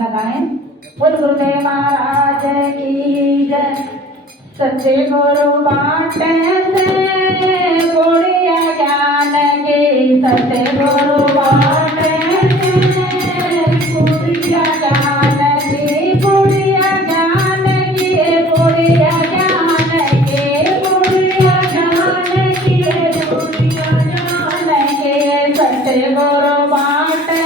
बोल गुरुदेव महाराज की जय। सच्चे गुरु बाटे से बुढ़िया ज्ञान की, सच्चे गुरु बाटे से बुढ़िया ज्ञान की, बुढ़िया ज्ञान की, बुढ़िया ज्ञान की, बुढ़िया ज्ञान की, बुढ़िया ज्ञान की, सच्चे गुरु बाटे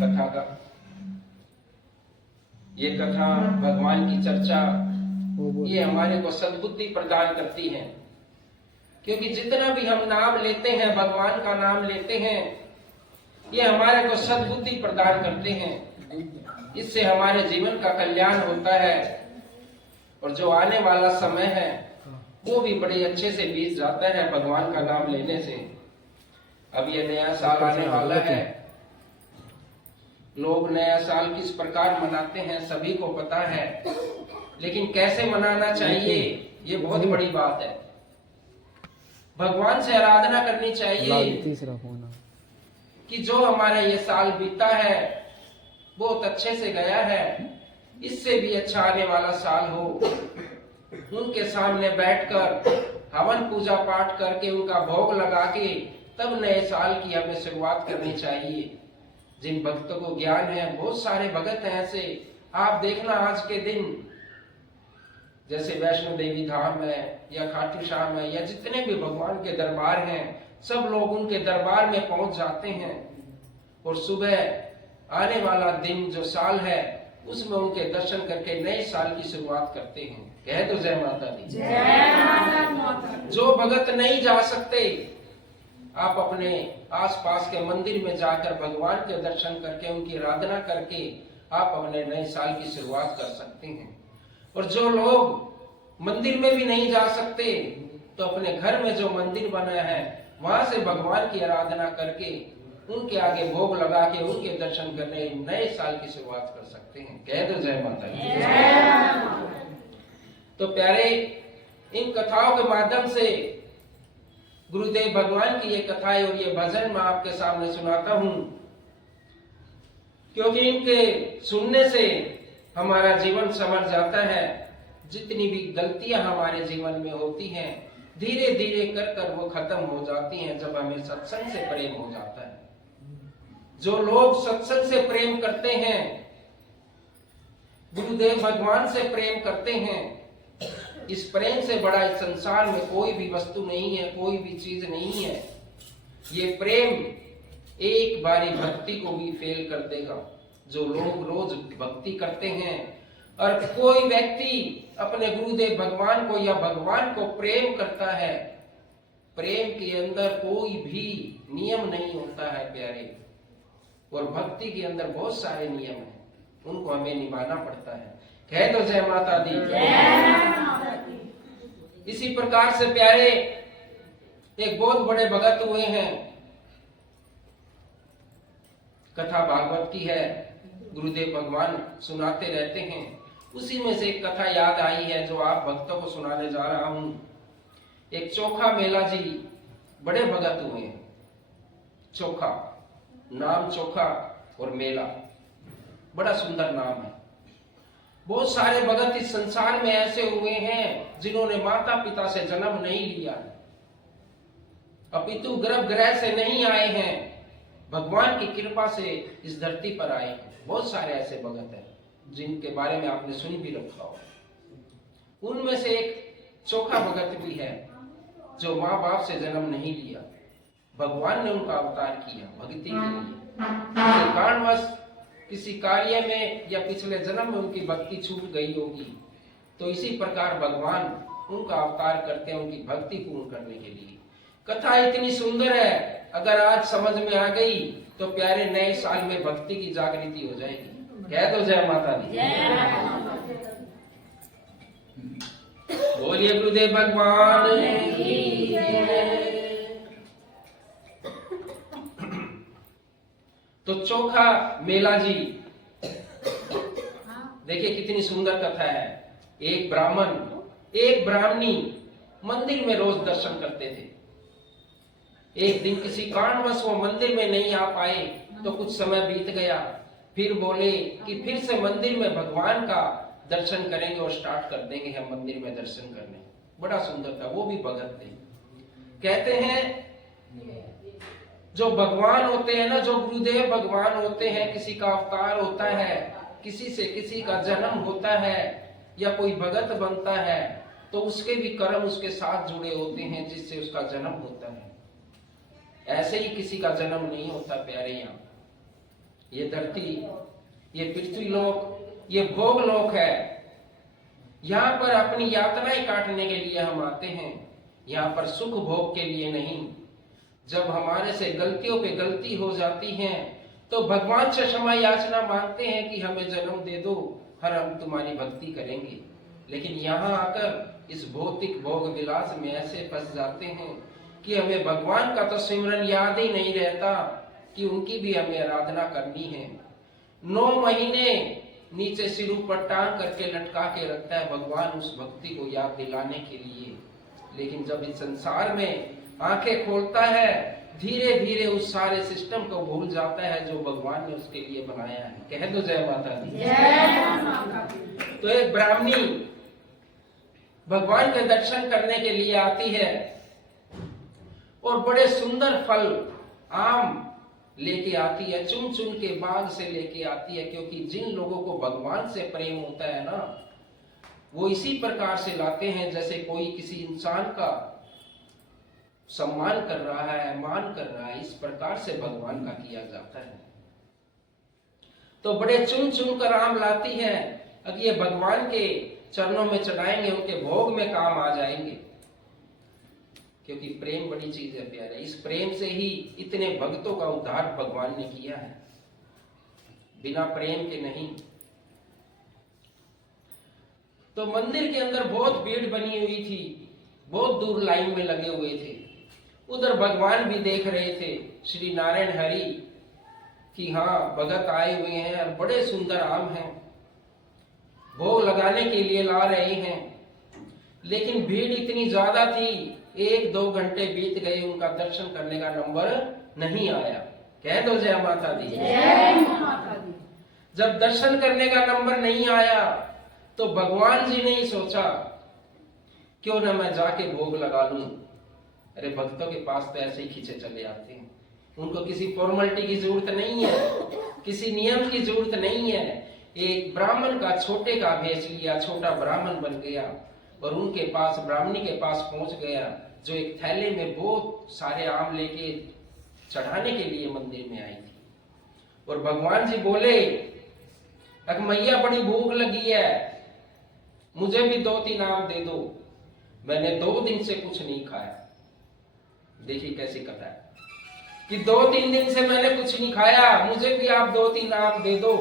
कथा का ये कथा भगवान की चर्चा ये हमारे को सद्बुद्धि प्रदान करती है, क्योंकि जितना भी हम नाम लेते हैं, भगवान का नाम लेते हैं, ये हमारे को सद्बुद्धि प्रदान करते हैं। इससे हमारे जीवन का कल्याण होता है और जो आने वाला समय है वो भी बड़े अच्छे से बीत जाता है भगवान का नाम लेने से। अब ये नया साल आने वाला है, लोग नया साल किस प्रकार मनाते हैं सभी को पता है, लेकिन कैसे मनाना चाहिए ये बहुत बड़ी बात है। भगवान से आराधना करनी चाहिए कि जो हमारा ये साल बीता है बहुत अच्छे से गया है, इससे भी अच्छा आने वाला साल हो। उनके सामने बैठकर हवन पूजा पाठ करके उनका भोग लगा के तब नए साल की हमें शुरुआत करनी चाहिए। जिन भक्तों को ज्ञान है, बहुत सारे भगत हैं ऐसे, आप देखना आज के दिन जैसे वैष्णो देवी धाम है या खाटू श्याम है या जितने भी भगवान के दरबार हैं, सब लोग उनके दरबार में पहुंच जाते हैं और सुबह आने वाला दिन जो साल है उसमें उनके दर्शन करके नए साल की शुरुआत करते हैं। कह दो जय माता दी। जो भगत नहीं जा सकते, आप अपने आसपास के मंदिर में जाकर भगवान के दर्शन करके उनकी आराधना करके आप अपने नए साल की शुरुआत कर सकते हैं। और जो लोग मंदिर में भी नहीं जा सकते तो अपने घर में जो मंदिर बना है वहां से भगवान की आराधना करके उनके आगे भोग लगा के उनके दर्शन करने नए साल की शुरुआत कर सकते हैं। कह दो जय माता दी। तो प्यारे, इन कथाओं के माध्यम से गुरुदेव भगवान की ये कथाएं और ये भजन मैं आपके सामने सुनाता हूं, क्योंकि इनके सुनने से हमारा जीवन संवर जाता है। जितनी भी गलतियां हमारे जीवन में होती हैं धीरे धीरे कर कर वो खत्म हो जाती हैं जब हमें सत्संग से प्रेम हो जाता है। जो लोग सत्संग से प्रेम करते हैं, गुरुदेव भगवान से प्रेम करते हैं, इस प्रेम से बड़ा इस संसार में कोई भी वस्तु नहीं है, कोई भी चीज नहीं है। ये प्रेम एक बारी भक्ति को भी फेल कर देगा। जो लोग रोज भक्ति करते हैं और कोई व्यक्ति अपने गुरुदेव भगवान को या भगवान को प्रेम करता है, प्रेम के अंदर कोई भी नियम नहीं होता है प्यारे, और भक्ति के अंदर बहुत सारे नियम हैं, उनको हमें निभाना पड़ता है। कह दो जय माता दी। इसी प्रकार से प्यारे, एक बहुत बड़े भगत हुए हैं, कथा भागवत की है, गुरुदेव भगवान सुनाते रहते हैं। उसी में से एक कथा याद आई है जो आप भक्तों को सुनाने जा रहा हूं। एक चोखा मेला जी बड़े भगत हुए हैं। चोखा, नाम चोखा और मेला, बड़ा सुंदर नाम है। बहुत सारे भगत इस संसार में ऐसे हुए हैं जिन्होंने माता पिता से जन्म नहीं लिया है, अपितु गर्भगृह से नहीं आए हैं, भगवान की कृपा से इस धरती पर आए हैं। बहुत सारे ऐसे भगत हैं जिनके बारे में आपने सुन भी रखा हो। उनमें से एक चोखा भगत भी है जो माँ बाप से जन्म नहीं लिया, भगवान ने उनका अवतार किया भक्ति के लिए। कारणवश किसी कार्य में या पिछले जन्म में उनकी भक्ति छूट गई होगी, तो इसी प्रकार भगवान उनका अवतार करते हैं उनकी भक्ति पूर्ण करने के लिए। कथा इतनी सुंदर है, अगर आज समझ में आ गई तो प्यारे नए साल में भक्ति की जागृति हो जाएगी। कह दो जय माता दी। बोलिए गुरुदेव भगवान की जय। तो चोखा मेला जी, देखिए कितनी सुंदर कथा है। एक ब्राह्मण एक ब्राह्मणी मंदिर में रोज दर्शन करते थे। एक दिन किसी कारणवश वो मंदिर में नहीं आ पाए, तो कुछ समय बीत गया। फिर बोले कि फिर से मंदिर में भगवान का दर्शन करेंगे और स्टार्ट कर देंगे हम मंदिर में दर्शन करने। बड़ा सुंदर था, वो भी भगत थे। कहते हैं जो भगवान होते हैं ना, जो गुरुदेव भगवान होते हैं, किसी का अवतार होता है, किसी से किसी का जन्म होता है या कोई भगत बनता है, तो उसके भी कर्म उसके साथ जुड़े होते हैं जिससे उसका जन्म होता है। ऐसे ही किसी का जन्म नहीं होता प्यारे। यहाँ ये धरती, ये पृथ्वी लोक, ये भोग लोक है। यहाँ पर अपनी यातनाएं काटने के लिए हम आते हैं, यहाँ पर सुख भोग के लिए नहीं। जब हमारे से गलतियों पे गलती हो जाती है तो भगवान से क्षमा याचना मांगते हैं कि हमें जन्म दे दो, हर हम तुम्हारी भक्ति करेंगे। लेकिन यहाँ आकर इस भौतिक भोग विलास में ऐसे फंस जाते हैं कि हमें भगवान का तो सिमरन याद ही नहीं रहता कि उनकी भी हमें आराधना करनी है। 9 महीने नीचे सिर ऊपर टांग करके लटका के रखता है भगवान उस भक्ति को याद दिलाने के लिए। लेकिन जब इस संसार में आंखें खोलता है, धीरे धीरे उस सारे सिस्टम को भूल जाता है जो भगवान ने उसके लिए बनाया है। कह दो जय माता दी। जय माता दी। तो एक ब्राह्मणी भगवान के दर्शन करने के लिए आती है और बड़े सुंदर फल आम लेके आती है, चुन चुन के बाग से लेके आती है, क्योंकि जिन लोगों को भगवान से प्रेम होता है ना, वो इसी प्रकार से लाते हैं जैसे कोई किसी इंसान का सम्मान कर रहा है, मान कर रहा है। इस प्रकार से भगवान का किया जाता है। तो बड़े चुन चुन कर आम लाती है, अब ये भगवान के चरणों में चढ़ाएंगे, उनके भोग में काम आ जाएंगे। क्योंकि प्रेम बड़ी चीज है प्यारे। इस प्रेम से ही इतने भक्तों का उद्धार भगवान ने किया है, बिना प्रेम के नहीं। तो मंदिर के अंदर बहुत भीड़ बनी हुई थी, बहुत दूर लाइन में लगे हुए थे। उधर भगवान भी देख रहे थे श्री नारायण हरि कि हाँ भगत आए हुए हैं और बड़े सुंदर आम हैं, भोग लगाने के लिए ला रहे हैं। लेकिन भीड़ इतनी ज्यादा थी, 1-2 घंटे बीत गए, उनका दर्शन करने का नंबर नहीं आया। कह दो जय माता दी। जय माता दी। जब दर्शन करने का नंबर नहीं आया तो भगवान जी ने ही सोचा क्यों ना मैं जाके भोग लगा लूं। अरे भक्तों के पास तो ऐसे ही खींचे चले आते हैं, उनको किसी फॉर्मेलिटी की जरूरत नहीं है, किसी नियम की जरूरत नहीं है। एक ब्राह्मण का छोटे का भेष लिया, छोटा ब्राह्मण बन गया और उनके पास, ब्राह्मणी के पास पहुंच गया, जो एक थैले में बहुत सारे आम लेके चढ़ाने के लिए मंदिर में आई थी। और भगवान जी बोले, अगर मैया बड़ी भूख लगी है, मुझे भी 2-3 आम दे दो, मैंने 2 दिन से कुछ नहीं खाया। देखिए कैसी कथा है कि 2-3 दिन से मैंने कुछ नहीं खाया, मुझे भी आप 2-3 आम दे दो,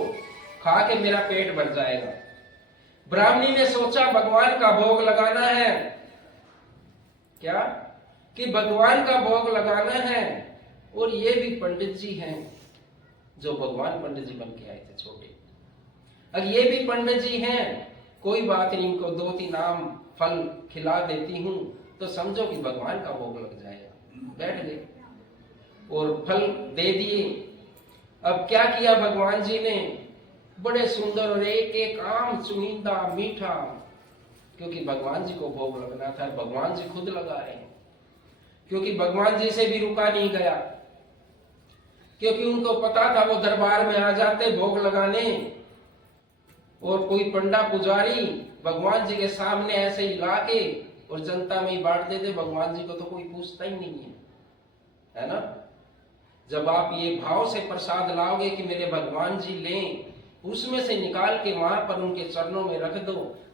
खा के मेरा पेट भर जाएगा। ब्राह्मणी ने सोचा भगवान का भोग लगाना है, क्या कि भगवान का भोग लगाना है। और ये भी पंडित जी हैं जो भगवान पंडित जी बन के आए थे छोटे। अब ये भी पंडित जी हैं, कोई बात नहीं, इनको 2-3 आम फल खिला देती हूं तो समझो कि भगवान का भोग लग जाएगा। बैठ गए और फल दे दिए। अब क्या किया भगवान जी ने, बड़े सुंदर और एक एक आम चुनिंदा मीठा, क्योंकि भगवान जी को भोग लगना था, भगवान जी खुद लगा रहे हैं। क्योंकि भगवान जी से भी रुका नहीं गया, क्योंकि उनको पता था वो दरबार में आ जाते भोग लगाने और कोई पंडा पुजारी भगवान जी के सामने ऐसे ही लाके और जनता में ही बांट देते। भगवान जी को तो कोई पूछता ही नहीं है ना। जब आप ये भाव से प्रसाद लाओगे कि मेरे भगवान जी लें, उसमें से निकाल के वहां पर उनके चरणों में रख दो,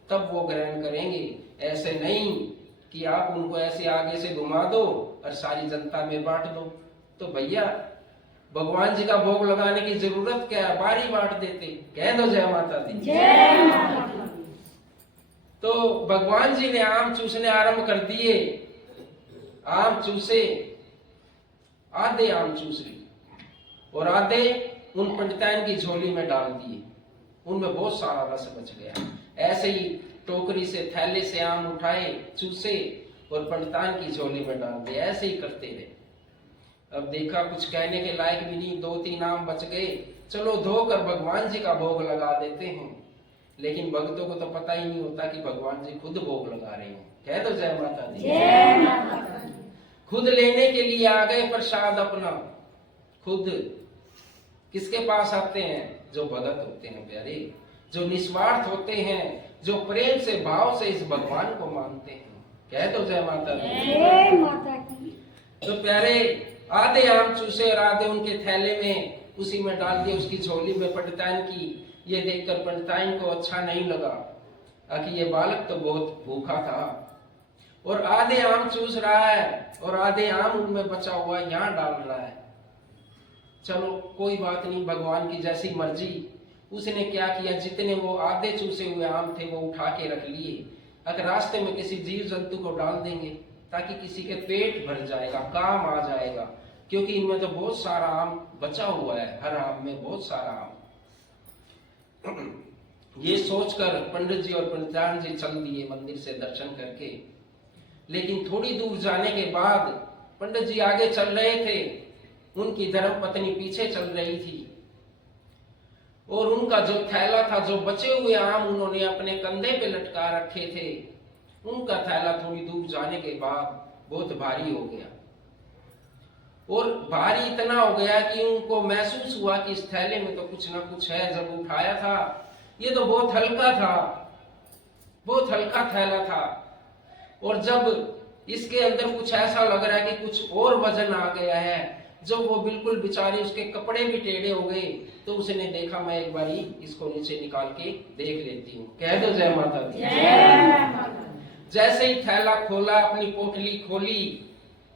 तब वो ग्रहण करेंगे। ऐसे नहीं कि आप उनको ऐसे आगे से घुमा दो और सारी जनता में बांट दो। तो भैया भगवान जी का भोग लगाने की जरूरत क्या है, बारी बांट देते। कह दो जय माता दी। जय माता दी। तो भगवान जी ने आम चूसने आरंभ कर दिए। आम चूसे, आधे आम चूस लिए और आधे उन पंडिताइन की झोली में डाल दिए। उनमें बहुत सारा रस बच गया। ऐसे ही टोकरी से, थैले से आम उठाए, चूसे और पंडिताइन की झोली में डाल दिए। ऐसे ही करते रहे। अब देखा कुछ कहने के लायक भी नहीं, 2-3 आम बच गए, चलो धोकर भगवान जी का भोग लगा देते हैं। लेकिन भक्तों को तो पता ही नहीं होता कि भगवान जी खुद भोग लगा रहे हैं। कह दो जय माता दी। जय माता दी। खुद लेने के लिए आ गए प्रसाद अपना। खुद किसके पास आते हैं? जो भगत होते हैं प्यारे, जो निस्वार्थ होते हैं, जो प्रेम से, भाव से इस भगवान को मानते हैं। कह दो जय माता दी। जय माता की। तो प्यारे आधे आम चूसे और आधे उनके थैले में, उसी में डाल दिए, उसकी झोली में पंडिताइन की। ये देखकर पंडिताइन को अच्छा नहीं लगा कि ये बालक तो बहुत भूखा था और आधे आम चूस रहा है और आधे आम उनमें बचा हुआ यहाँ डाल रहा है। चलो कोई बात नहीं, भगवान की जैसी मर्जी। उसने क्या किया, जितने वो आधे चूसे हुए आम थे वो उठा के रख लिए। अगर रास्ते में किसी जीव जंतु को डाल देंगे ताकि किसी के पेट भर जाएगा, काम आ जाएगा, क्योंकि इनमें तो बहुत सारा आम बचा हुआ है, हर आम में बहुत सारा आम। ये सोचकर पंडित जी और पंडिताइन जी चल दिए मंदिर से दर्शन करके। लेकिन थोड़ी दूर जाने के बाद पंडित जी आगे चल रहे थे, उनकी धर्म पत्नी पीछे चल रही थी और उनका जो थैला था, जो बचे हुए आम उन्होंने अपने कंधे पे लटका रखे थे, उनका थैला थोड़ी दूर जाने के बाद बहुत भारी हो गया। और भारी इतना हो गया कि उनको महसूस हुआ कि इस थैले में तो कुछ ना कुछ है। जब उठाया था, ये तो बहुत हल्का था, बहुत हल्का थैला था। और जब इसके अंदर कुछ ऐसा लग रहा है कि कुछ और वजन आ गया है, जब वो बिल्कुल बेचारी, उसके कपड़े भी टेढ़े हो गए, तो उसने देखा मैं एक बारी इसको नीचे निकाल के देख लेती हूँ। कह दो जय माता दी। जय माता दी। जैसे ही थैला खोला, अपनी पोटली खोली,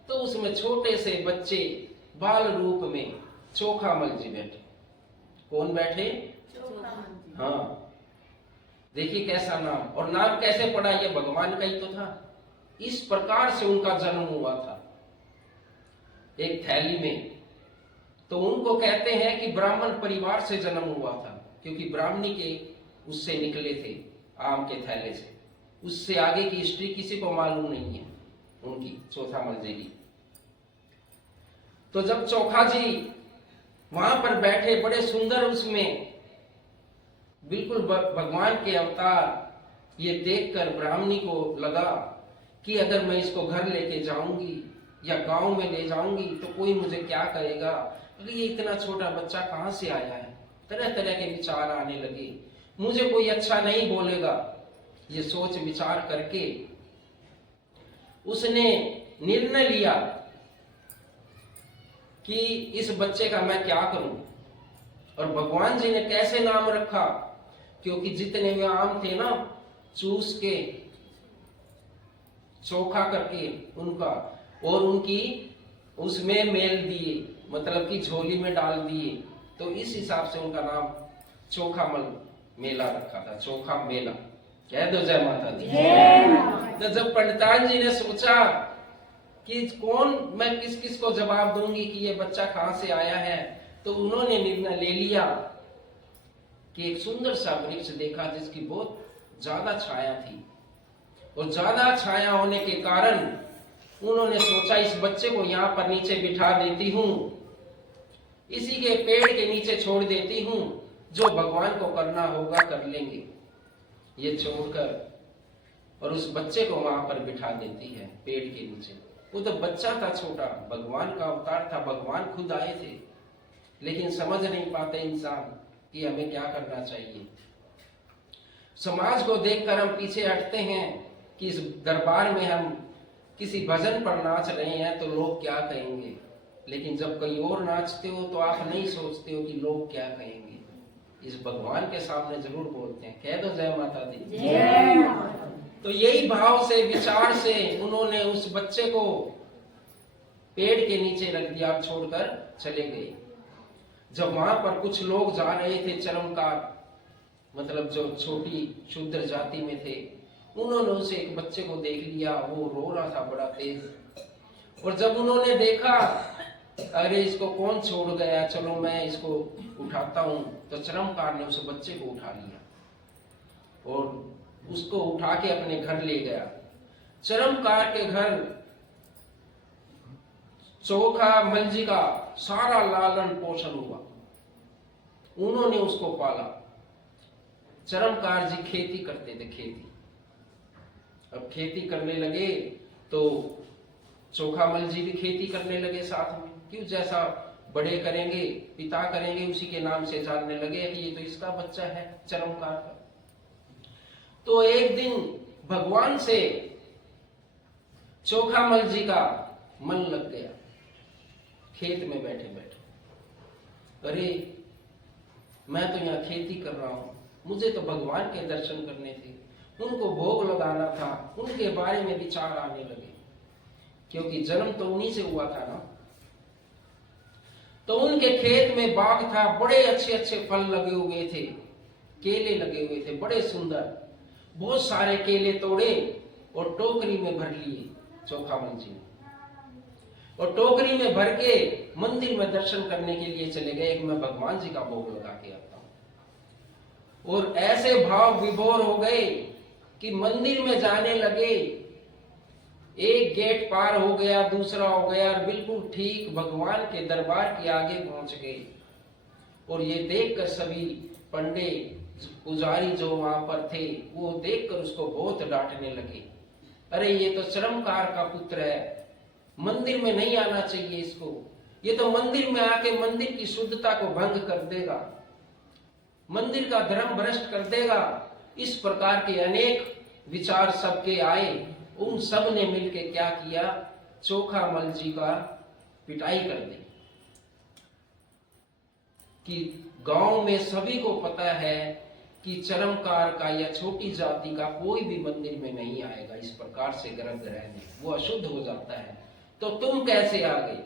तो उसमें छोटे से बच्चे बाल रूप में चोखामल जी बैठे। कौन बैठे? हाँ, देखिए कैसा नाम, और नाम कैसे पड़ा, ये भगवान का ही तो था। इस प्रकार से उनका जन्म हुआ था एक थैली में। तो उनको कहते हैं कि ब्राह्मण परिवार से जन्म हुआ था, क्योंकि ब्राह्मणी के उससे निकले थे, आम के थैले से। उससे आगे की हिस्ट्री किसी को मालूम नहीं है उनकी, चौथामल जी की। तो जब चोखा जी वहां पर बैठे, बड़े सुंदर, उसमें बिल्कुल भगवान के अवतार, ये देखकर ब्राह्मणी को लगा कि अगर मैं इसको घर लेके जाऊंगी या गांव में ले जाऊंगी तो कोई मुझे क्या कहेगा, अरे ये इतना छोटा बच्चा कहां से आया है। तरह तरह के विचार आने लगे, मुझे कोई अच्छा नहीं बोलेगा। ये सोच विचार करके उसने निर्णय लिया कि इस बच्चे का मैं क्या करूं। और भगवान जी ने कैसे नाम रखा, क्योंकि जितने वे आम थे ना, चूस के, चोखा करके उनका, और उनकी उसमें मेल दिए, मतलब कि झोली में डाल दिए, तो इस हिसाब से उनका नाम चोखामल मेला रखा था, चोखा मेला। कह दो जय माता दी। तो जब पंडितान जी ने सोचा कि कौन, मैं किस किस को जवाब दूंगी कि ये बच्चा कहां से आया है, तो उन्होंने निर्णय ले लिया कि एक सुंदर सा वृक्ष देखा जिसकी बहुत ज्यादा छाया थी, और ज्यादा छाया होने के कारण उन्होंने सोचा इस बच्चे को यहाँ पर नीचे बिठा देती हूँ, इसी के पेड़ के नीचे छोड़ देती हूँ, जो भगवान को करना होगा कर लेंगे। ये छोड़कर और उस बच्चे को वहां पर बिठा देती है पेड़ के नीचे। वो तो बच्चा था छोटा, भगवान का अवतार था, भगवान खुद आए थे, लेकिन समझ नहीं पाते इंसान कि हमें क्या करना चाहिए। समाज को देखकर हम पीछे हटते हैं कि इस दरबार में हम किसी भजन पर नाच रहे हैं तो लोग क्या कहेंगे, लेकिन जब कहीं और नाचते हो तो आप नहीं सोचते हो कि लोग क्या कहेंगे। इस भगवान के सामने जरूर बोलते हैं, कह दो जय माता दी। जय माता दी। तो यही भाव से, विचार से उन्होंने उस बच्चे को पेड़ के नीचे रख दिया और छोड़कर चले गए। जब वहां पर कुछ लोग जा रहे थे चरमकार, मतलब जो छोटी शूद्र जाति में थे, उन्होंने उसे एक बच्चे को देख लिया, वो रो रहा था बड़ा तेज। और जब उन्होंने देखा अरे इसको कौन छोड़ गया, चलो मैं इसको उठाता हूं, तो चरमकार ने उस बच्चे को उठा लिया और उसको उठा के अपने घर ले गया। चरमकार के घर चोखा मलजी का सारा लालन पोषण हुआ, उन्होंने उसको पाला। चरमकार जी खेती करते थे, खेती। अब खेती करने लगे तो चोखामल जी भी खेती करने लगे साथ में। क्यों, जैसा बड़े करेंगे, पिता करेंगे, उसी के नाम से जानने लगे कि ये तो इसका बच्चा है चरमकार का। तो एक दिन भगवान से चोखामल जी का मन लग गया, खेत में बैठे बैठे, अरे मैं तो यहाँ खेती कर रहा हूं, मुझे तो भगवान के दर्शन करने थे, उनको भोग लगाना था, उनके बारे में विचार आने लगे, क्योंकि जन्म तो उन्हीं से हुआ था ना। तो उनके खेत में बाग था, बड़े अच्छे अच्छे फल लगे हुए थे, केले लगे हुए थे बड़े सुंदर। बहुत सारे केले तोड़े और टोकरी में भर लिए चोखामल जी ने, और टोकरी में भर के मंदिर में दर्शन करने के लिए चले गए कि मैं भगवान जी का भोग लगा के आता हूं। और ऐसे भाव विभोर हो गए कि मंदिर में जाने लगे, एक गेट पार हो गया, दूसरा हो गया, और बिल्कुल ठीक भगवान के दरबार के आगे पहुंच गए। और ये देखकर सभी पंडे पुजारी जो वहां पर थे, वो देखकर उसको बहुत डांटने लगे, अरे ये तो चरमकार का पुत्र है, मंदिर में नहीं आना चाहिए इसको, ये तो मंदिर में आके मंदिर की शुद्धता को भंग कर देगा, मंदिर का धर्म भ्रष्ट कर देगा। इस प्रकार के अनेक विचार सबके आए। उन सब ने मिलके क्या किया, चोखामल जी का पिटाई कर दी। कि गांव में सभी को पता है कि चरमकार का या छोटी जाति का कोई भी मंदिर में नहीं आएगा, इस प्रकार से गर्भ रहने, वो अशुद्ध हो जाता है, तो तुम कैसे आ गए।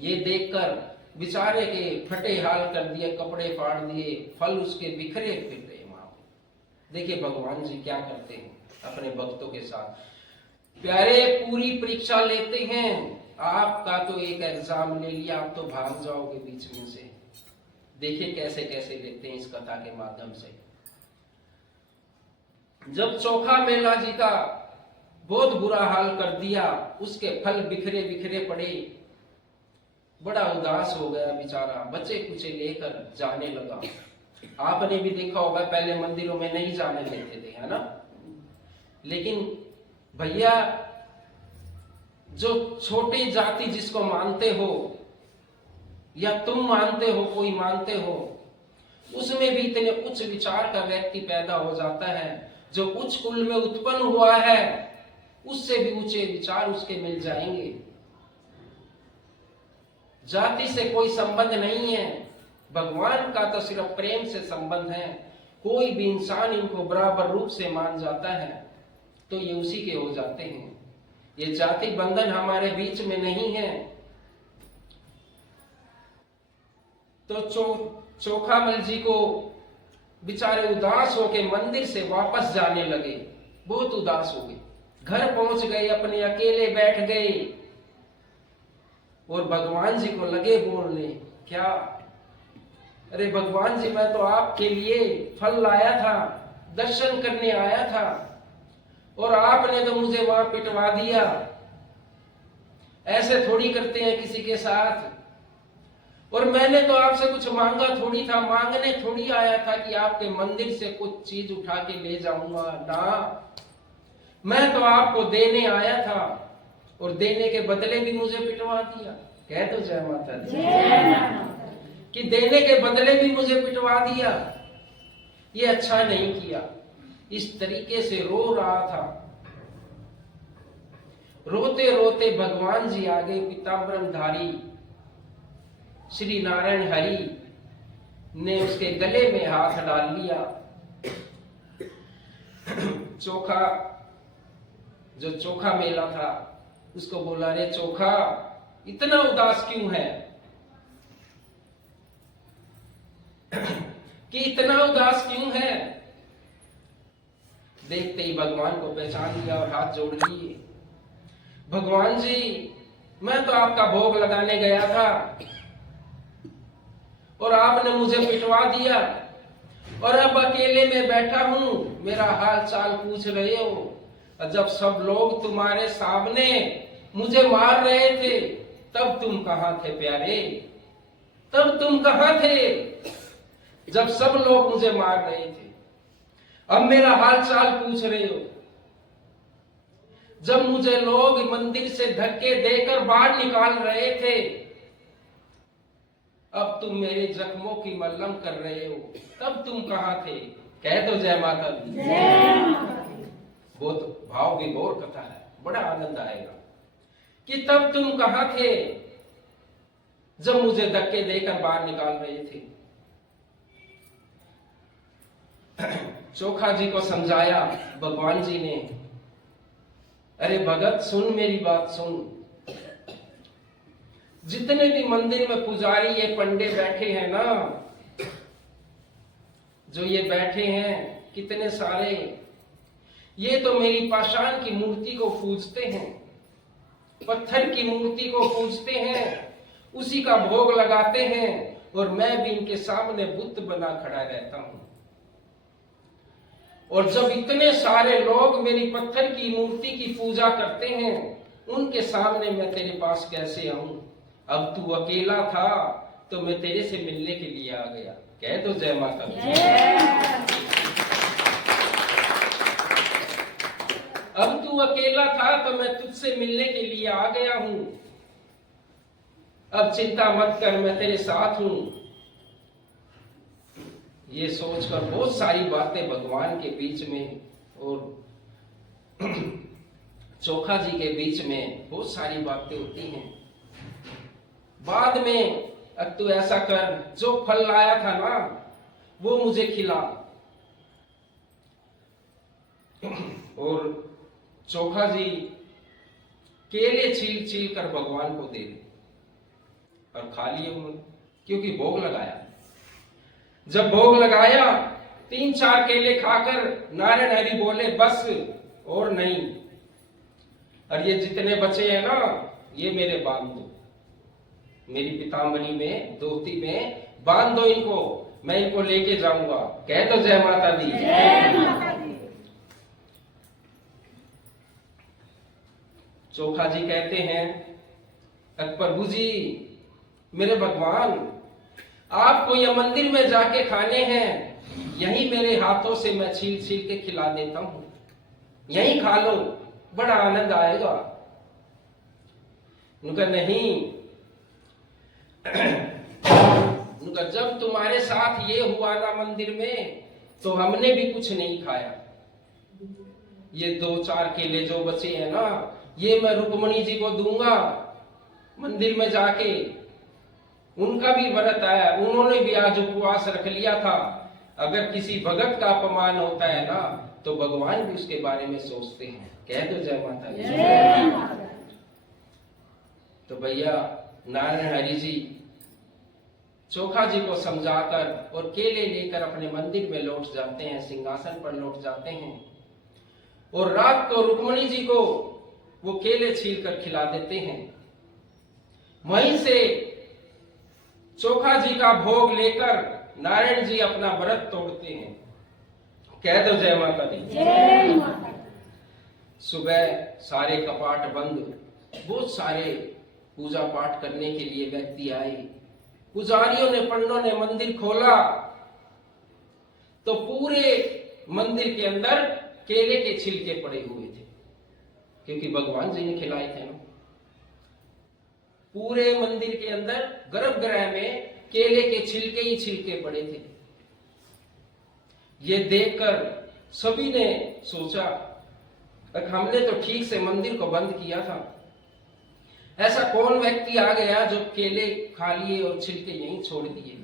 ये देखकर बेचारे के फटे हाल कर दिए, कपड़े फाड़ दिए, फल उसके बिखरे फिरे वहां पे। देखिए भगवान जी क्या करते हैं अपने भक्तों के साथ। प्यारे पूरी परीक्षा लेते हैं, आपका तो एक एग्जाम ले लिया, आप तो भाग जाओगे बीच में से। देखिए कैसे कैसे लेते हैं इस कथा के माध्यम से। जब चोखा मेला जी का बहुत बुरा हाल कर दिया, उसके फल बिखरे बिखरे पड़े, बड़ा उदास हो गया बेचारा, बच्चे कुचे लेकर जाने लगा। आपने भी देखा होगा पहले मंदिरों में नहीं जाने देते थे, है ना। लेकिन भैया जो छोटी जाति जिसको मानते हो या तुम मानते हो, कोई मानते हो, उसमें भी इतने उच्च विचार का व्यक्ति पैदा हो जाता है, जो उच्च कुल में उत्पन्न हुआ है उससे भी ऊंचे विचार उसके मिल जाएंगे। जाति से कोई संबंध नहीं है, भगवान का तो सिर्फ प्रेम से संबंध है। कोई भी इंसान इनको बराबर रूप से मान जाता है तो ये उसी के हो जाते हैं। ये जाति बंधन हमारे बीच में नहीं है। तो चोखामल जी को बेचारे उदास होके मंदिर से वापस जाने लगे, बहुत उदास हो गए, घर पहुंच गए, अपने अकेले बैठ गए और भगवान जी को लगे बोलने, क्या, अरे भगवान जी मैं तो आपके लिए फल लाया था, दर्शन करने आया था, और आपने तो मुझे वहां पिटवा दिया। ऐसे थोड़ी करते हैं किसी के साथ। और मैंने तो आपसे कुछ मांगा थोड़ी था, मांगने थोड़ी आया था कि आपके मंदिर से कुछ चीज उठा के ले जाऊंगा ना, मैं तो आपको देने आया था और देने के बदले भी मुझे पिटवा दिया। कह दो जय माता दी। कि देने के बदले भी मुझे पिटवा दिया, ये अच्छा नहीं किया। इस तरीके से रो रहा था। रोते रोते भगवान जी आगे पीताम्बरधारी श्री नारायण हरि ने उसके गले में हाथ डाल लिया। चोखा, जो चोखा मेला था, उसको बोला, रे चोखा इतना उदास क्यों है कि इतना उदास क्यों है? देखते ही भगवान को पहचान लिया और हाथ जोड़ लिए। भगवान जी, मैं तो आपका भोग लगाने गया था और आपने मुझे पिटवा दिया और अब अकेले में बैठा हूं, मेरा हाल चाल पूछ रहे हो। और जब सब लोग तुम्हारे सामने मुझे मार रहे थे तब तुम कहां थे प्यारे? तब तुम कहां थे जब सब लोग मुझे मार रहे थे? अब मेरा हाल चाल पूछ रहे हो। जब मुझे लोग मंदिर से धक्के देकर बाहर निकाल रहे थे अब तुम मेरे जख्मों की मलहम कर रहे हो, तब तुम कहां थे? कह दो जय माता दी। बहुत भाव विभोर कथा है, बड़ा आनंद आएगा कि तब तुम कहां थे जब मुझे धक्के देकर बाहर निकाल रहे थे। चोखा जी को समझाया भगवान जी ने, अरे भगत सुन, मेरी बात सुन। जितने भी मंदिर में पुजारी ये पंडे बैठे हैं ना, जो ये बैठे हैं कितने सारे, ये तो मेरी पाषाण की मूर्ति को पूजते हैं, पत्थर की मूर्ति को पूजते हैं, उसी का भोग लगाते हैं और मैं भी इनके सामने बुत बना खड़ा रहता हूं। और जब इतने सारे लोग मेरी पत्थर की मूर्ति की पूजा करते हैं, उनके सामने मैं तेरे पास कैसे आऊं? अब तू अकेला था तो मैं तेरे से मिलने के लिए आ गया। कह दो जय माता दी। अब तू अकेला था तो मैं तुझसे मिलने के लिए आ गया हूं। अब चिंता मत कर, मैं तेरे साथ हूं। ये सोचकर बहुत सारी बातें भगवान के बीच में और चोखा जी के बीच में बहुत सारी बातें होती हैं। बाद में अब तू ऐसा कर, जो फल लाया था ना वो मुझे खिला। और चोखा जी केले छील छील कर भगवान को दे और खा लिए उन्होंने, क्योंकि भोग लगाया। जब भोग लगाया 3-4 केले खाकर नारायण हरि बोले, बस और नहीं, और ये जितने बचे हैं ना ये मेरे बांध दो, मेरी पीताम्बरी में, धोती में बांध दो इनको, मैं इनको लेके जाऊंगा। कह दो जय माता दी। चोखा जी कहते हैं, प्रभु जी, मेरे भगवान, आपको यह मंदिर में जाके खाने हैं, यही मेरे हाथों से मैं छील छील के खिला देता हूं, यही खा लो, बड़ा आनंद आएगा। उनका नहीं, उनका जब तुम्हारे साथ ये हुआ ना मंदिर में, तो हमने भी कुछ नहीं खाया। ये 2-4 केले जो बचे हैं ना, ये मैं रुक्मणी जी को दूंगा मंदिर में जाके। उनका भी व्रत आया, उन्होंने भी आज उपवास रख लिया था। अगर किसी भगत का अपमान होता है ना तो भगवान भी उसके बारे में सोचते हैं। कह दो जय माता दी। तो भैया नारायण हरि जी चोखा जी को समझाकर और केले लेकर अपने मंदिर में लौट जाते हैं, सिंहासन पर लौट जाते हैं। और रात को रुक्मणी जी को वो केले छील कर खिला देते हैं। वहीं से चोखा जी का भोग लेकर नारायण जी अपना व्रत तोड़ते हैं। कह दो जय माता दी। सुबह सारे कपाट बंद, बहुत सारे पूजा पाठ करने के लिए व्यक्ति आए। पुजारियों ने, पंडों ने मंदिर खोला तो पूरे मंदिर के अंदर केले के छिलके पड़े हुए थे, क्योंकि भगवान जी ने खिलाए थे ना। पूरे मंदिर के अंदर गर्भगृह में केले के छिलके ही छिलके पड़े थे। ये देखकर सभी ने सोचा हमने तो ठीक से मंदिर को बंद किया था। ऐसा कौन व्यक्ति आ गया जो केले खा लिए और छिलके यहीं छोड़ दिए,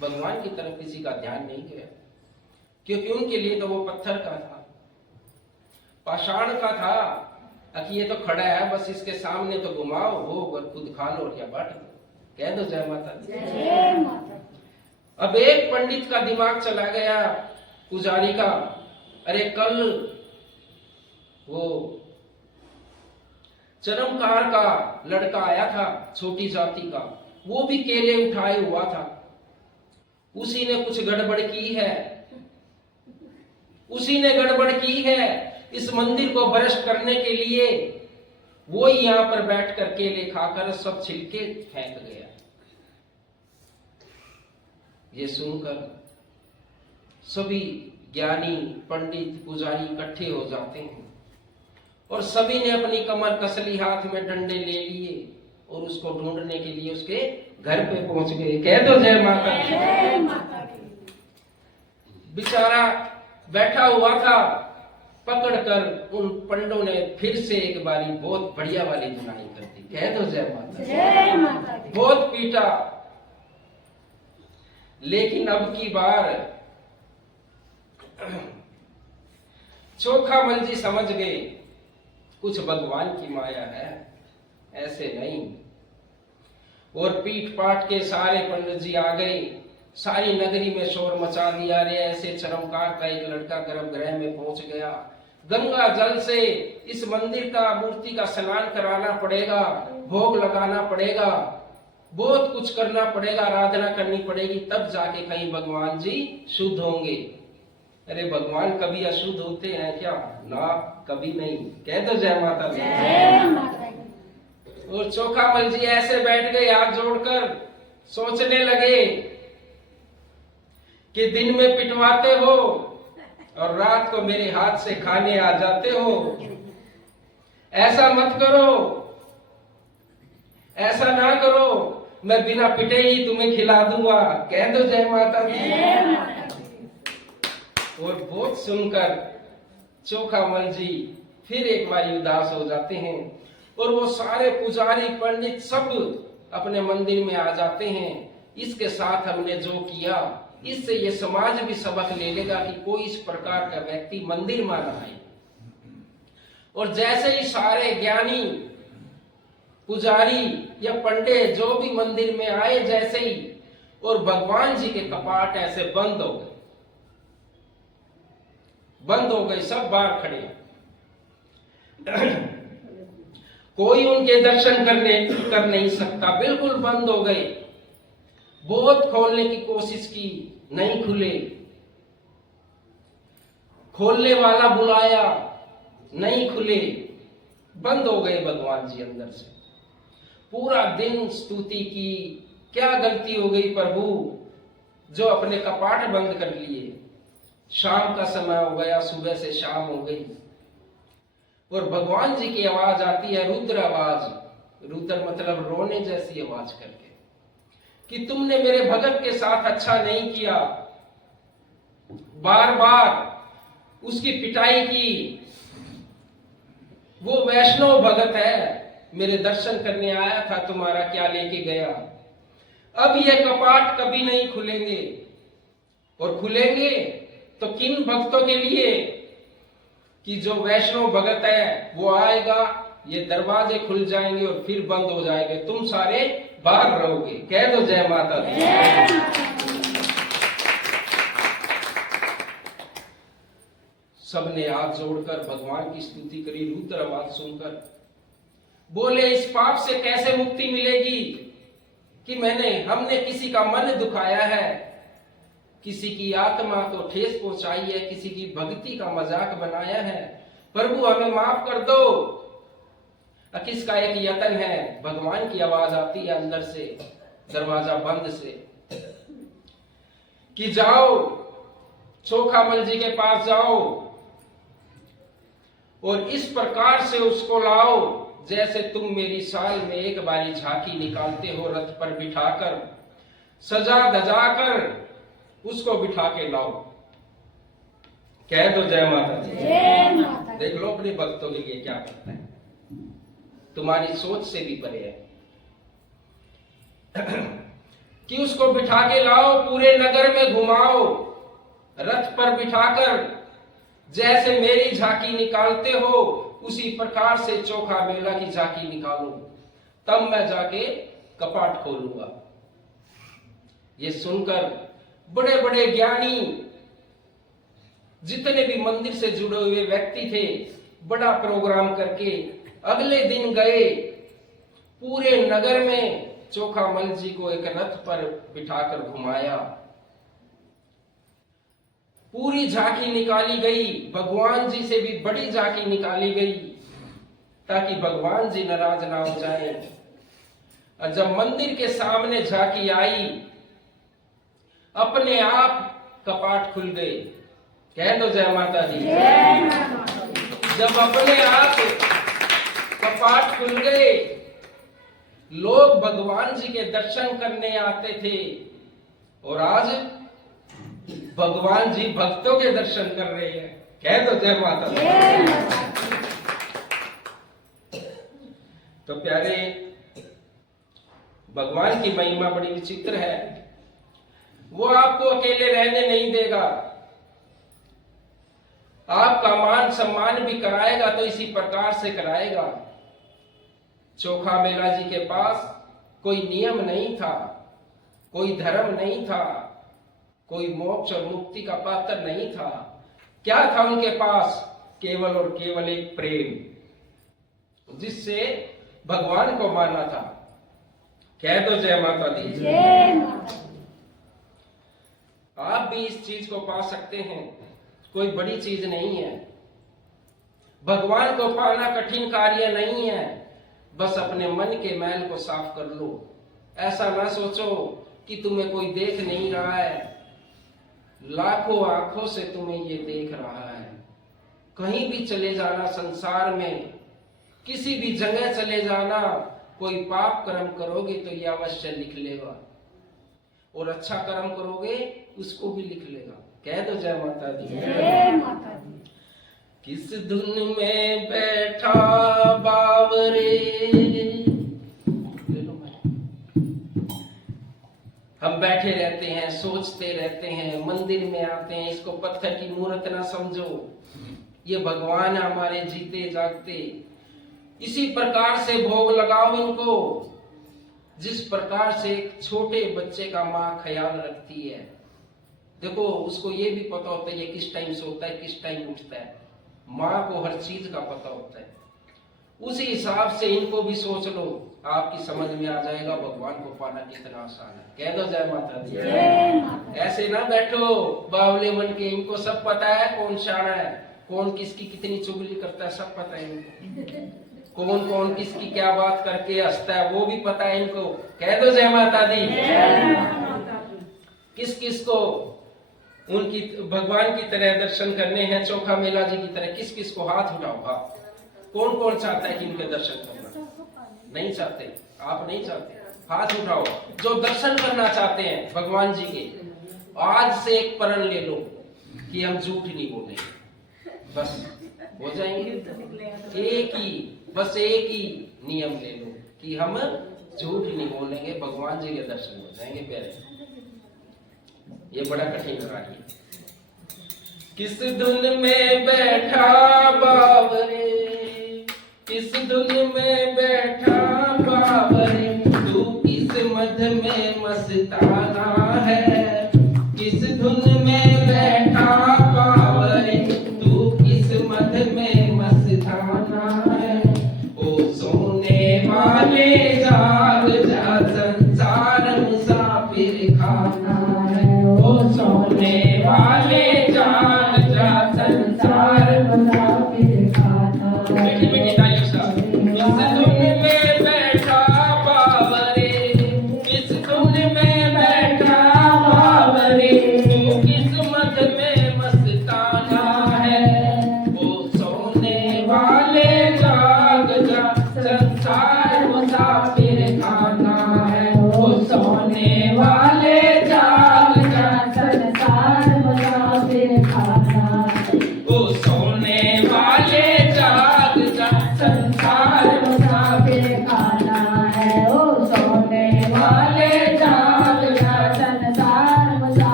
भगवान की तरफ किसी का ध्यान नहीं गया, क्योंकि उनके लिए तो वो पत्थर का था, पाषाण का था कि ये तो खड़ा है, बस इसके सामने तो घुमाओ भोग और खुद खा लो या बांट दो। कह दो जय माता दी। जय माता दी। अब एक पंडित का दिमाग चला गया, पुजारी का, अरे कल वो चरमकार का लड़का आया था, छोटी जाति का, वो भी केले उठाए हुआ था, उसी ने कुछ गड़बड़ की है, उसी ने गड़बड़ की है, इस मंदिर को भ्रष्ट करने के लिए वो ही यहां पर बैठ कर केले खाकर सब छिलके फेंक गया। ये सुनकर सभी ज्ञानी पंडित पुजारी इकट्ठे हो जाते हैं और सभी ने अपनी कमर कस ली, हाथ में डंडे ले लिए और उसको ढूंढने के लिए उसके घर पे पहुंच गए। कह दो जय माता दी। जय माता दी। बेचारा बैठा हुआ था, पकड़कर उन पंडों ने फिर से एक बारी बहुत बढ़िया वाली धुनाई कर दी। कह दो जय माता दी। जय माता दी। बहुत पीटा, लेकिन अब की बार चोखामल जी समझ गए कुछ भगवान की माया है, ऐसे नहीं। और पीट पाट के सारे पंडित जी आ गए, सारी नगरी में शोर मचा दिया, रे ऐसे चरमकार का एक लड़का गर्भगृह में पहुंच गया, गंगा जल से इस मंदिर का मूर्ति का स्नान कराना पड़ेगा, भोग लगाना पड़ेगा, बहुत कुछ करना पड़ेगा, आराधना करनी पड़ेगी, तब जाके कहीं भगवान जी शुद्ध होंगे। अरे भगवान कभी अशुद्ध होते हैं क्या? ना, कभी नहीं। कह दो जय माता दी। जय माता दी। और चोखामल जी ऐसे बैठ गए हाथ जोड़कर, सोचने लगे कि दिन में पिटवाते हो और रात को मेरे हाथ से खाने आ जाते हो, ऐसा मत करो, ऐसा ना करो, मैं बिना पिटे ही तुम्हें खिला दूंगा। कह दो जय माता दी। जय माता दी। और बहुत सुनकर चोखामल जी फिर एक बार उदास हो जाते हैं और वो सारे पुजारी पंडित सब अपने मंदिर में आ जाते हैं। इसके साथ हमने जो किया, इससे ये समाज भी सबक ले लेगा कि कोई इस प्रकार का व्यक्ति मंदिर में ना आए। और जैसे ही सारे ज्ञानी पुजारी या पंडित जो भी मंदिर में आए, जैसे ही, और भगवान जी के कपाट ऐसे बंद हो गए, बंद हो गए, सब बाहर खड़े, कोई उनके दर्शन कर नहीं सकता, बिल्कुल बंद हो गए। बहुत खोलने की कोशिश की, नहीं खुले, खोलने वाला बुलाया, नहीं खुले, बंद हो गए भगवान जी अंदर से। पूरा दिन स्तुति की, क्या गलती हो गई प्रभु जो अपने कपाट बंद कर लिए। शाम का समय हो गया, सुबह से शाम हो गई और भगवान जी की आवाज आती है, रुद्र आवाज, रुद्र मतलब रोने जैसी आवाज करके, कि तुमने मेरे भगत के साथ अच्छा नहीं किया, बार बार उसकी पिटाई की। वो वैष्णव भगत है, मेरे दर्शन करने आया था, तुम्हारा क्या लेके गया। अब ये कपाट कभी नहीं खुलेंगे, और खुलेंगे तो किन भक्तों के लिए? कि जो वैष्णव भगत है वो आएगा, ये दरवाजे खुल जाएंगे और फिर बंद हो जाएंगे, तुम सारे बाहर रहोगे। कह दो जय माता दी। सबने हाथ जोड़कर भगवान की स्तुति करी। रुद्र आवाज सुनकर बोले, इस पाप से कैसे मुक्ति मिलेगी कि हमने किसी का मन दुखाया है, किसी की आत्मा को ठेस पहुंचाई है, किसी की भक्ति का मजाक बनाया है, प्रभु हमें माफ कर दो। किसका एक यतन है, भगवान की आवाज आती है अंदर से, दरवाजा बंद से, कि जाओ चोखामल जी के पास जाओ और इस प्रकार से उसको लाओ जैसे तुम मेरी साल में एक बारी झांकी निकालते हो, रथ पर बिठाकर, सजा धजा कर उसको बिठा के लाओ। कह दो जय माता दी। जय माता दी। देख लो अपने भक्तों के लिए क्या करता है, तुम्हारी सोच से भी परे है। कि उसको बिठा के लाओ, पूरे नगर में घुमाओ, रथ पर बिठाकर, जैसे मेरी झांकी निकालते हो उसी प्रकार से चोखा मेला की झांकी निकालो, तब मैं जाके कपाट खोलूंगा। ये सुनकर बड़े बड़े ज्ञानी, जितने भी मंदिर से जुड़े हुए व्यक्ति थे, बड़ा प्रोग्राम करके अगले दिन गए, पूरे नगर में चोखामल जी को एक रथ पर बिठाकर घुमाया, पूरी झांकी निकाली गई, भगवान जी से भी बड़ी झांकी निकाली गई, ताकि भगवान जी नाराज ना हो जाए। और जब मंदिर के सामने झांकी आई, अपने आप कपाट खुल गए। कह दो जय माता दी। जब अपने आप कपाट खुल गए, लोग भगवान जी के दर्शन करने आते थे, और आज भगवान जी भक्तों के दर्शन कर रहे हैं। कह दो जय माता दी। तो प्यारे, भगवान की महिमा बड़ी विचित्र है। वो आपको अकेले रहने नहीं देगा, आपका मान सम्मान भी कराएगा, तो इसी प्रकार से कराएगा। चोखा मेला जी के पास कोई नियम नहीं था, कोई धर्म नहीं था, कोई मोक्ष और मुक्ति का पात्र नहीं था। क्या था उनके पास? केवल और केवल एक प्रेम, जिससे भगवान को माना था। कह दो जय माता दी। जय माता। आप भी इस चीज को पा सकते हैं, कोई बड़ी चीज नहीं है। भगवान को पाना कठिन कार्य नहीं है, बस अपने मन के मैल को साफ कर लो। ऐसा ना सोचो कि तुम्हें कोई देख नहीं रहा है, लाखों आंखों से तुम्हें ये देख रहा है। कहीं भी चले जाना संसार में, किसी भी जगह चले जाना, कोई पाप कर्म करोगे तो ये अवश्य लिख लेगा, और अच्छा कर्म करोगे उसको भी लिख लेगा। कह दो जय माता दी। जय माता दी। किस धुन में बैठा बावरे, हम बैठे रहते हैं, सोचते रहते हैं, मंदिर में आते हैं, इसको पत्थर की मूर्त ना समझो, ये भगवान है हमारे जीते जागते। इसी प्रकार से भोग लगाओ इनको, जिस प्रकार से एक छोटे बच्चे का माँ ख्याल रखती है। देखो, उसको ये भी पता होता है ये किस टाइम सोता है, किस टाइम उठता है। माँ को हर चीज का पता होता है। उसी हिसाब से इनको भी सोच लो, आपकी समझ में आ जाएगा भगवान को पाना कितना आसान है। कह दो जय माता दी। जय माता। ऐसे ना बैठो बावले बन के, इनको सब पता है कौन शाना है, कौन किसकी कितनी चुगली करता है, सब पता है इनको। कौन कौन किसकी क्या बात करके हंसता है, वो भी पता है इनको। कह दो जय माता दी। किस किस को उनकी भगवान की तरह दर्शन करने हैं, चोखा मेला जी की तरह, किस किस को हाथ उठाओ। हाथ कौन कौन चाहता है कि इनके दर्शन करना? नहीं चाहते? आप नहीं चाहते? हाथ उठाओ। जो दर्शन करना चाहते हैं भगवान जी के, आज से एक प्रण ले लो कि हम झूठ नहीं बोलेंगे, बस हो जाएंगे। एक ही, बस एक ही नियम ले लो कि हम झूठ नहीं बोलेंगे, भगवान जी के दर्शन हो जाएंगे प्यारे। ये बड़ा कठिन कार्य है। किस धुन में बैठा बावरे, किस धुन में बैठा बावरे, तू किस मध में मस्ताना है। किस धुन में बैठा बावरे, तू किस मध में मस्ताना है। ओ सोने वाले जाग जा, संसार मुसाफिर खाना है। ओ सोने वाले जाग जा, संसार मुसाफिर खाना है। मीठी मीठी तालियों से।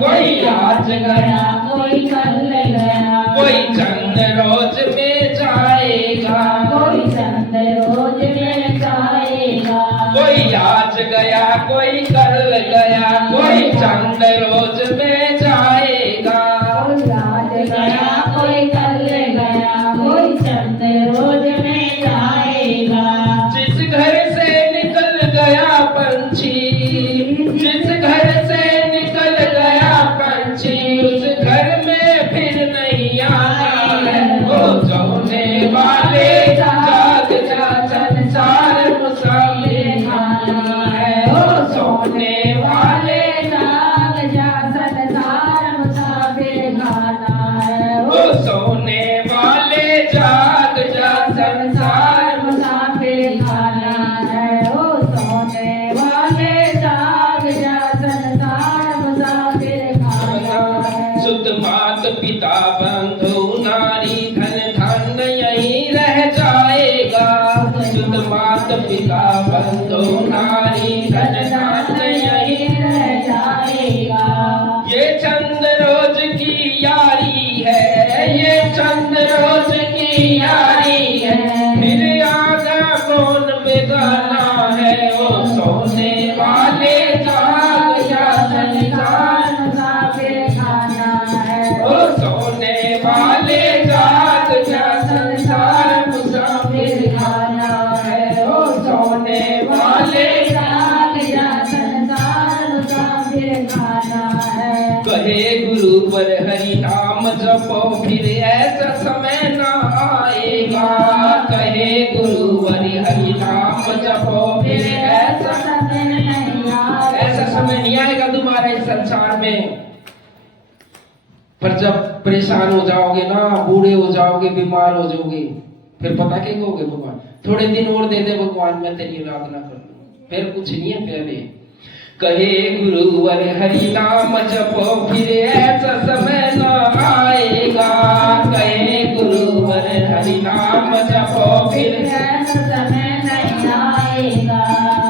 कोई आज गया, कोई कल गया, कोई चंद रोज में जाएगा, कोई चंद रोज में जाएगा, कोई आज गया, कोई कल गया, कोई चंद रोज में जाएगा। कोई आज गया, कोई कल गया, कोई चंद रोज में जाएगा। जिस घर से निकल गया पंछी, जिस घर से निकल गया पंछी, उस घर में फिर नहीं आना है। वो सोने वाले जाग जा, संसार मुसाफिर खाना है। वो सोने वाले जाग जा, संसार मुसाफिर खाना है। वो सोने वाले जाग जा, संसार मुसाफिर खाना है। ओ सोने वाले जाग जा, संसार मुसाफिर खाना है। शुद्ध मात पिता बंधु नारी धन धन यहीं रह जाएगा। शुद्ध मात पिता बंधु नारी धन धन यहीं रह जाएगा। ये चंद रोज की यारी है, ये चंद रोज की यारी है, फिर आगा कौन बेगाना है। वो सोने वाले जाग जा, संसार मुसाफिर खाना है। वो सोने वाले जाग जा, संसार मुसाफिर खाना है। वो सोने वाले जाग जा, संसार मुसाफिर खाना है। कहे गुरु पर हरि नाम जपो, फिर ऐसा समय न आएगा। कहे गुरु पर हरि नाम जपो, फिर ऐसा समय नहीं आएगा। ऐसा समय नहीं आएगा तुम्हारे इस संसार में। पर जब परेशान हो जाओगे ना, बूढ़े हो जाओगे, बीमार हो जाओगे, फिर पता क्या कहोगे भगवान, थोड़े दिन और दे दे भगवान, मैं तेरी आराधना कर लूं। फिर कुछ नहीं है प्यारे। कहे गुरुवर हरि नाम जपो, फिर ऐसा समय न आएगा। कहे गुरुवर हरि नाम जपो, फिर ऐसा समय नहीं आएगा।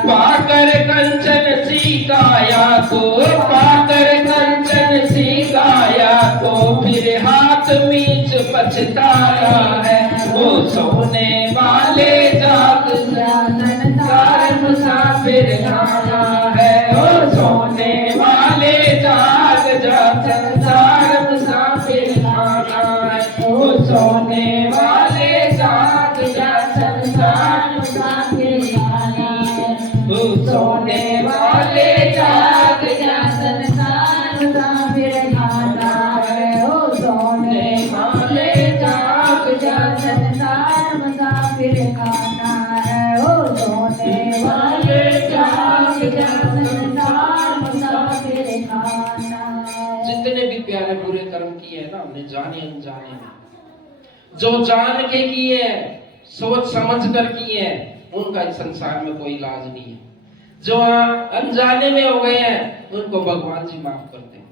पाकर कंचन सी काया को, पाकर कंचन सी काया को, फिर हाथ मीच पछताया है। वो सोने वाले जाग जा, संसार मुसाफिर खाना है। वो सोने वाले जाग जा, संसार मुसाफिर खाना है। वो सोने वाले जाग जा, संसार मुसाफिर खाना है। वो सोने वाले जाग जा, संसार मुसाफिर खाना है। ओ सोने वाले जाग जा, संसार मुसाफिर खाना है। ओ सोने वाले जाग जा, संसार मुसाफिर खाना है। जितने भी प्यारे बुरे कर्म किए हैं ना हमने, जाने अनजाने में, जो जान के किए हैं, सोच समझ कर किए हैं, उनका इस संसार में कोई इलाज नहीं है। जो अनजाने में हो गए हैं उनको भगवान जी माफ करते हैं।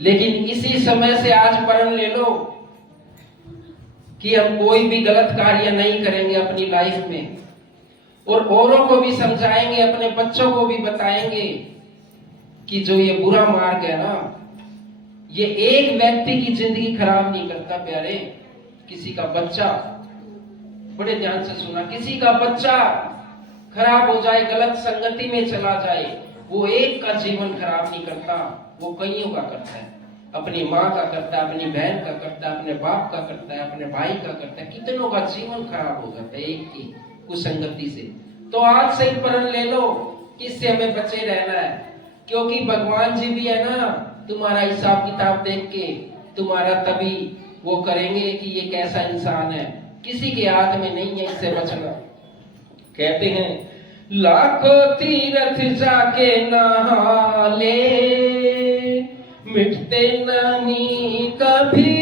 लेकिन इसी समय से आज प्रण ले लो कि हम कोई भी गलत कार्य नहीं करेंगे अपनी लाइफ में, और औरों को भी समझाएंगे, अपने बच्चों को भी बताएंगे कि जो ये बुरा मार्ग है ना, ये एक व्यक्ति की जिंदगी खराब नहीं करता प्यारे। किसी का बच्चा, बड़े ध्यान से सुना, किसी का बच्चा खराब हो जाए, गलत संगति में चला जाए, वो एक का जीवन खराब नहीं करता, वो कईयों का करता है। अपनी माँ का करता है, अपनी बहन का करता है, अपने बाप का करता है, अपने भाई का करता है, कितनों का जीवन खराब हो जाता है एक की कुसंगति से। तो आज से ही प्रण ले लो कि इससे हमें बचे रहना है, क्योंकि भगवान जी भी है ना, तुम्हारा हिसाब किताब देख के तुम्हारा तभी वो करेंगे कि ये कैसा इंसान है। किसी के हाथ में नहीं है इससे बचना। कहते हैं लाखों तीर्थ जाके नहा ले, मिटते नहीं कभी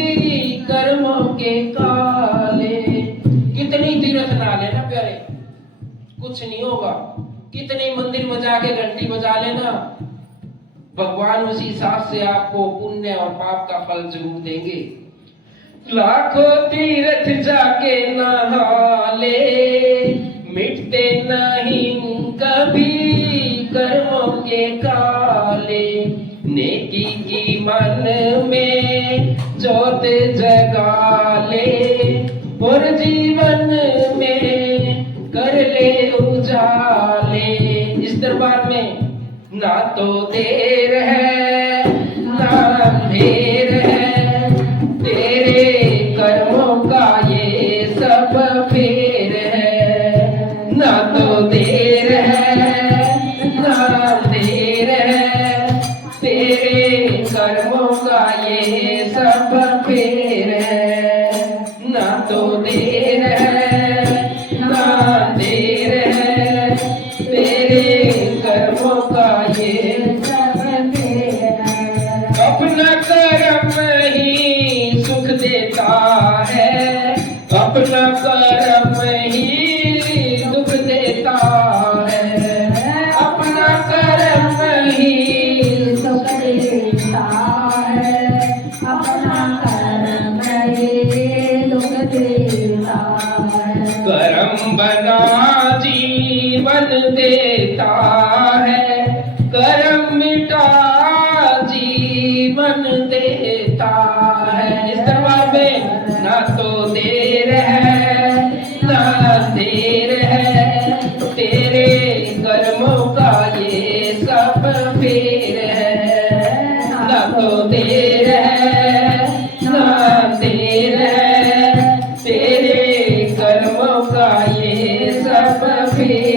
कर्मों के काले। कितनी तीर्थ ना लेना प्यारे, कुछ नहीं होगा। कितने मंदिर में जाके घंटी बजा लेना, भगवान उसी हिसाब से आपको पुण्य और पाप का फल जरूर देंगे। लाखों तीर्थ जाके नहा ले, मिटते नहीं कभी कर्मों के काले। नेकी की मन में जोत जगा ले और जीवन में कर ले उजाले। इस दरबार में ना तो देर है ना अंधेर है, तेरे कर्मों का ये सब फेर है। ना तो देर है ना अंधेर है, तेरे कर्मों का ये सब फेर है। ना तो देर है ना अंधेर है, तेरे कर्मों का ये सब फेर है। अपना कर्म ही सुख देता है, अपना कर्म ही दुख देता है। अपना कर्म ही सुख देता है, अपना कर्म ही दुख देता है। कर्म बना जीवन देता है, कर्म मिटा जीवन देता है। इस दरबार में ना तो देर है ना देर है, तेरे कर्मों का ये सब फेर है। ना तो देर है ना देर है, तेरे कर्मों का ये सब फेर